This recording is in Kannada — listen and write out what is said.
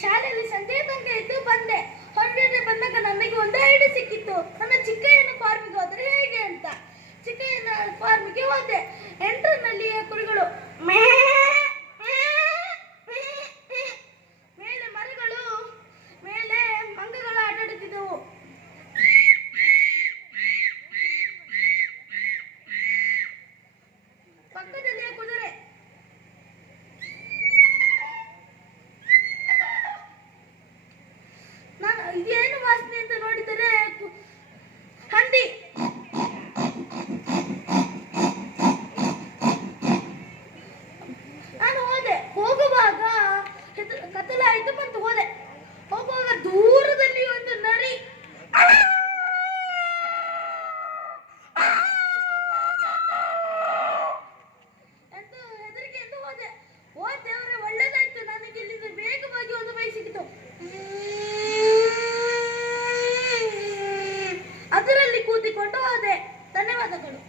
ಶಾಲೆಯಲ್ಲಿ ಸಂಜೆ ತನಕ ಇದ್ದು ಬಂದೆ. ಹೊರಗಡೆ ಬಂದಾಗ ನನಗೆ ಒಂದೇ ಐಡಿ ಸಿಕ್ಕಿತ್ತು. ನನ್ನ ಚಿಕ್ಕಯ್ಯನ ಫಾರ್ಮಿಗೆ ಹೋದ್ರೆ ಹೇಗೆ ಅಂತ. ಚಿಕ್ಕಯ್ಯನ ಫಾರ್ಮಿಗೆ ಹೋದೆ. ಎಂಟರನಲ್ಲಿಯ ಕುರಿಗಳು, ಮೇ. ಮೇಲೆ ಮರಗಳು, ಮೇಲೆ ಮಂಗಗಳು ಆಟಾಡುತ್ತಿದ್ದವು ಪಕ್ಕದಲ್ಲಿಯ ಏನು ಅದರಲ್ಲಿ ಕೂತಿಕೊಂಡು ಹೋದೆ. ಧನ್ಯವಾದಗಳು.